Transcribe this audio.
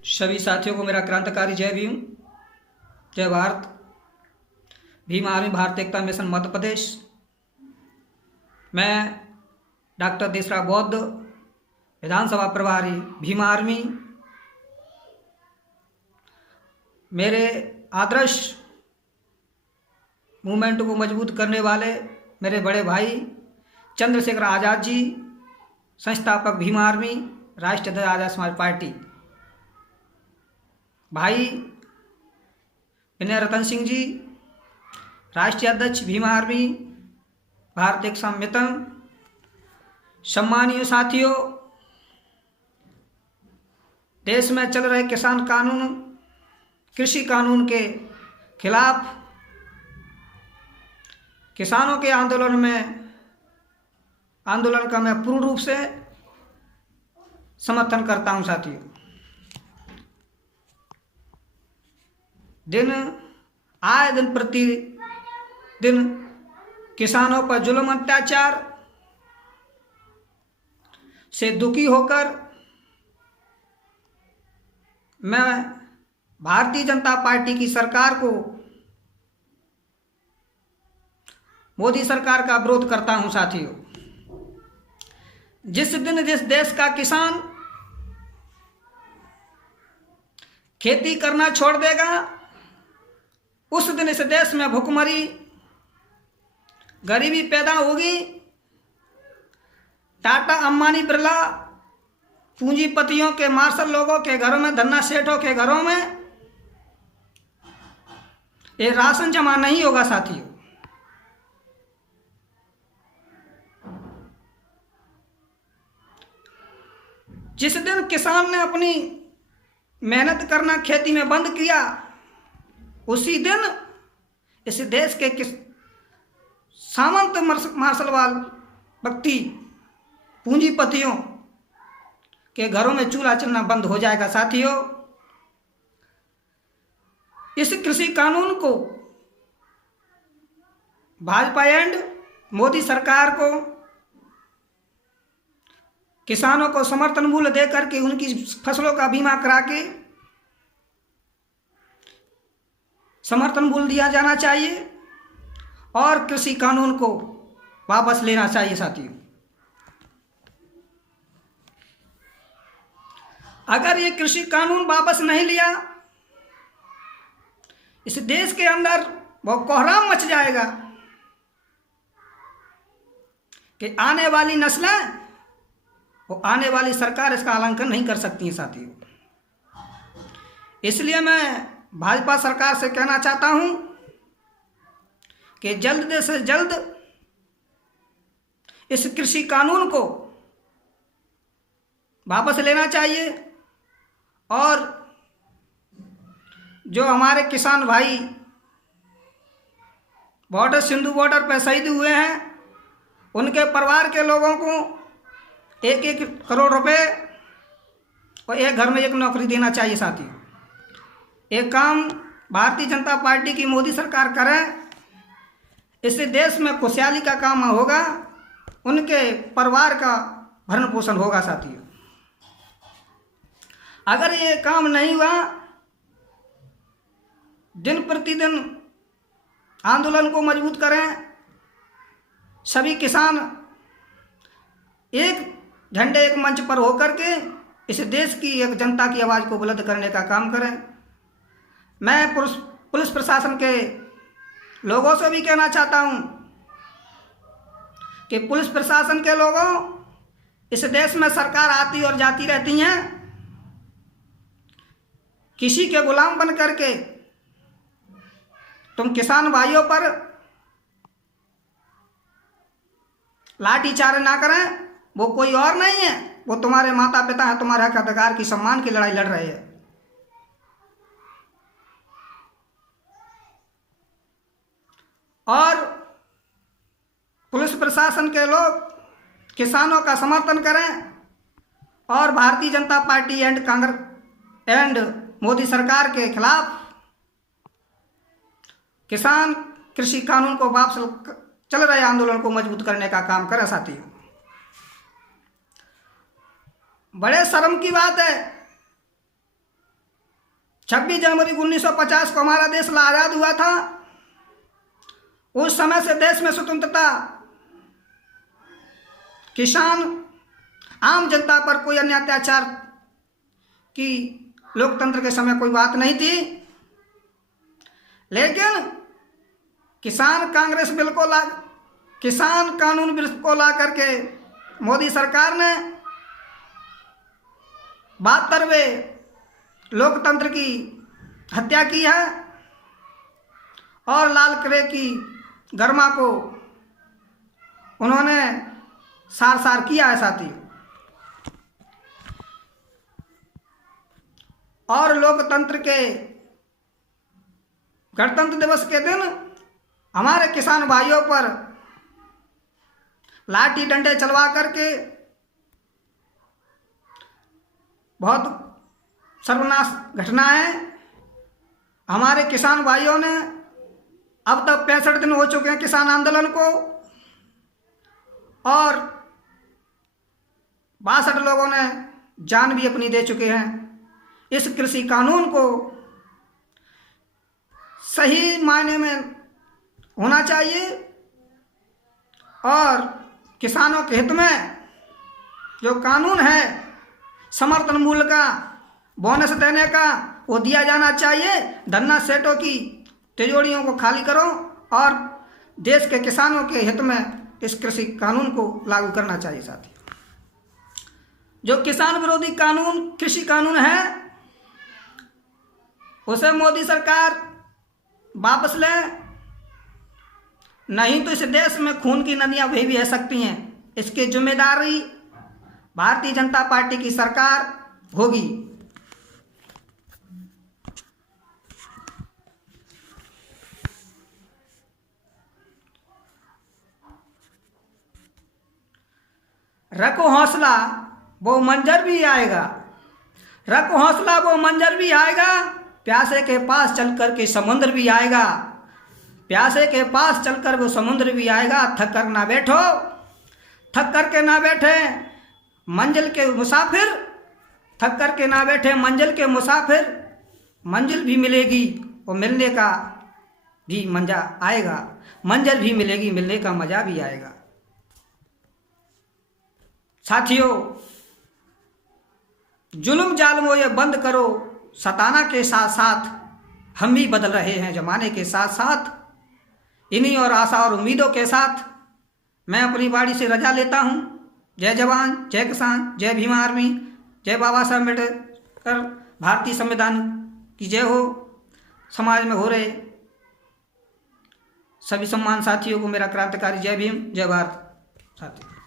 सभी साथियों को मेरा क्रांतिकारी जय भीम, जय भारत। भीम आर्मी भारत एकता मिशन मध्य प्रदेश। मैं डॉक्टर देसरा बौद्ध, विधानसभा प्रभारी भीम आर्मी। मेरे आदर्श मूवमेंट को मजबूत करने वाले मेरे बड़े भाई चंद्रशेखर आज़ाद जी, संस्थापक भीम आर्मी, राष्ट्रीय आज़ाद समाज पार्टी। भाई विनय रतन सिंह जी, राष्ट्रीय अध्यक्ष भीम आर्मी भारत एक संमितन। सम्मानीय साथियों, देश में चल रहे किसान कानून, कृषि कानून के खिलाफ किसानों के आंदोलन का मैं पूर्ण रूप से समर्थन करता हूं। साथियों, आए दिन प्रति दिन किसानों पर जुल्म अत्याचार से दुखी होकर मैं भारतीय जनता पार्टी की सरकार को, मोदी सरकार का विरोध करता हूं। साथियों, जिस देश का किसान खेती करना छोड़ देगा, उस दिन इस देश में भुखमरी, गरीबी पैदा होगी। टाटा, अंबानी, बिरला पूंजीपतियों के, मार्शल लोगों के घरों में, धन्ना सेठों के घरों में ये राशन जमा नहीं होगा। साथियों, जिस दिन किसान ने अपनी मेहनत करना खेती में बंद किया, उसी दिन इस देश के सामंत मार्शलवाल व्यक्ति, पूंजीपतियों के घरों में चूल्हा चलना बंद हो जाएगा। साथियों, इस कृषि कानून को भाजपा एंड मोदी सरकार को किसानों को समर्थन मूल्य देकर के उनकी फसलों का बीमा करा के समर्थन मूल्य दिया जाना चाहिए और कृषि कानून को वापस लेना चाहिए। साथियों, अगर ये कृषि कानून वापस नहीं लिया, इस देश के अंदर वो कोहराम मच जाएगा कि आने वाली नस्लें, वो आने वाली सरकार इसका आलंकन नहीं कर सकती है। साथियों, इसलिए मैं भाजपा सरकार से कहना चाहता हूं कि जल्द से जल्द इस कृषि कानून को वापस लेना चाहिए और जो हमारे किसान भाई सिंधु बॉर्डर पर शहीद हुए हैं, उनके परिवार के लोगों को 1-1 करोड़ रुपए और एक घर में एक नौकरी देना चाहिए। साथियों, एक काम भारतीय जनता पार्टी की मोदी सरकार करे, इससे देश में खुशहाली का काम होगा, उनके परिवार का भरण पोषण होगा। साथियों, अगर ये काम नहीं हुआ, दिन प्रतिदिन आंदोलन को मजबूत करें, सभी किसान एक झंडे एक मंच पर होकर के इस देश की एक जनता की आवाज़ को बुलंद करने का काम करें। मैं पुलिस प्रशासन के लोगों से भी कहना चाहता हूं कि पुलिस प्रशासन के लोगों, इस देश में सरकार आती और जाती रहती हैं, किसी के गुलाम बन करके तुम किसान भाइयों पर लाठीचार्ज ना करें। वो कोई और नहीं है, वो तुम्हारे माता पिता हैं, तुम्हारे हक अधिकार की सम्मान की लड़ाई लड़ रहे हैं। और पुलिस प्रशासन के लोग किसानों का समर्थन करें और Bharatiya Janata party and Congress and Modi सरकार के खिलाफ किसान कृषि कानून को वापस चल रहे आंदोलन को मजबूत करने का काम करें। साथियों, बड़े शर्म की बात है 26 जनवरी 1950 को हमारा देश आज़ाद हुआ था। उस समय से देश में स्वतंत्रता, किसान, आम जनता पर कोई अन्य अत्याचार की लोकतंत्र के समय कोई बात नहीं थी। लेकिन किसान कानून बिल को ला करके मोदी सरकार ने 72वें लोकतंत्र की हत्या की है और लाल किले की गरिमा को उन्होंने सार किया है साथी। और लोकतंत्र के गणतंत्र दिवस के दिन हमारे किसान भाइयों पर लाठी डंडे चलवा करके बहुत सर्वनाश घटना है। हमारे किसान भाइयों ने अब तक 65 दिन हो चुके हैं किसान आंदोलन को, और 62 लोगों ने जान भी अपनी दे चुके हैं। इस कृषि कानून को सही मायने में होना चाहिए और किसानों के हित में जो कानून है समर्थन मूल्य का बोनस देने का वो दिया जाना चाहिए। धन्ना सेठों की तिजोरियों को खाली करो और देश के किसानों के हित में इस कृषि कानून को लागू करना चाहिए। साथी, जो किसान विरोधी कानून कृषि कानून है उसे मोदी सरकार वापस ले, नहीं तो इस देश में खून की नदियां वही भी बह सकती हैं। इसकी जिम्मेदारी भारतीय जनता पार्टी की सरकार होगी। रखो हौसला वो मंजर भी आएगा, रखो हौसला वो मंजर भी आएगा, प्यासे के पास चलकर के समुद्र भी आएगा, प्यासे के पास चलकर वो समुद्र भी आएगा। थक कर ना बैठो, थक करके ना बैठे मंजिल के मुसाफिर, थक करके ना बैठे मंजिल के मुसाफिर, मंजिल भी मिलेगी और मिलने का भी मजा आएगा, मंजिल भी मिलेगी, मिलने का मजा भी आएगा। साथियों, जुल्म जालमो ये बंद करो, सताना के साथ साथ हम भी बदल रहे हैं जमाने के साथ साथ। इन्हीं और आशा और उम्मीदों के साथ मैं अपनी वाणी से रजा लेता हूँ। जय जवान, जय किसान, जय भीम आर्मी, जय बाबा साहब अम्बेडकर, भारतीय संविधान की जय हो। समाज में हो रहे सभी सम्मान साथियों को मेरा क्रांतिकारी जय भीम, जय भारत। साथी